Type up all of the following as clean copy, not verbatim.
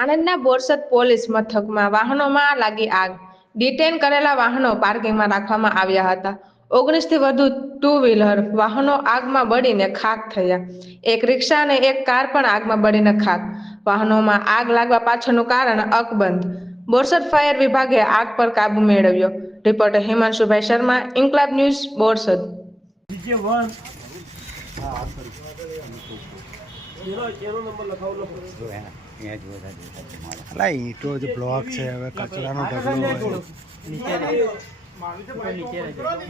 આણંદના Borsad police મથકમાં વાહનોમાં લાગી આગ. ડિટેન કરેલા વાહનો પાર્કિંગમાં રાખવામાં આવ્યા હતા. 19 થી વધુ ટુ વ્હીલર વાહનો આગમાં બળીને ખાખ થયા. એક રિક્ષા અને એક કાર પણ આગમાં બળીને ખાખ. વાહનોમાં આગ લાગવા પાછળનું કારણ અકબંધ. બોરસદ ફાયર વિભાગે આગ પર કાબુ મેળવ્યો. રિપોર્ટર હિમાંશુભાઈ શર્મા, ઇન્કલાબ ન્યૂઝ, બોરસદ. ઈંટો જ બ્લોક છે, હવે કચરાનો ઢગલો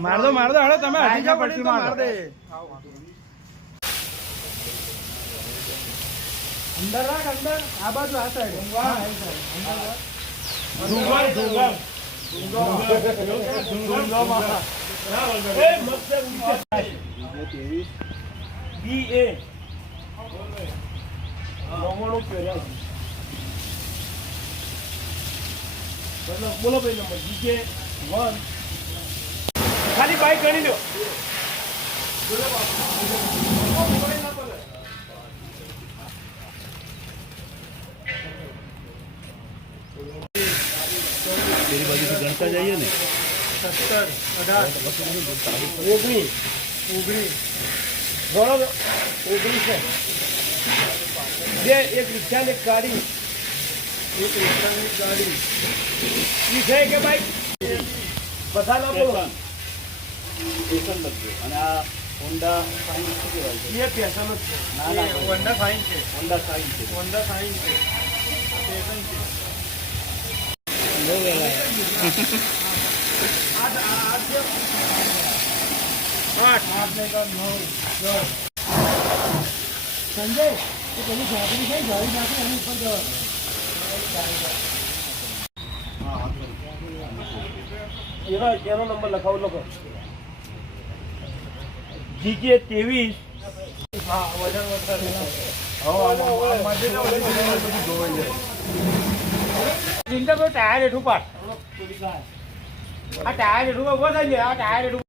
માર દો તમે હજી જા પડતી માર દે અંદર રાખ, અંદર આ બાજુ આ સાઈડ બોલો ભાઈ નંબર જીકે 1 ખાલી બાઈક ગણી લો. तेरी बाजू से गणता जाइए ने 17 18 19 बराबर 19 है. एक रिक्शा ने गाड़ी है કે ભાઈ બધા ના બોલો પેશન લખજો. અને આ હોન્ડા સાઇન શું કહેવાય? એ પેશન જ છે. ના ના, હોન્ડા સાઇન છે. હોન્ડા સાઇન છે. હોન્ડા સાઇન છે. પેશન છે. લો વેલા આઠ ને કા 9 10 સંજય તો પેલી છાપરી છે, ગાડી નાખી એની ઉપર જવાનું. એનો નંબર લખાવો, લખો જીકે 23. હા, વજન ટાયર હેઠું પાડ. આ ટાયર હેઠું ઉભો થઈ જાય. આ ટાયર હેઠું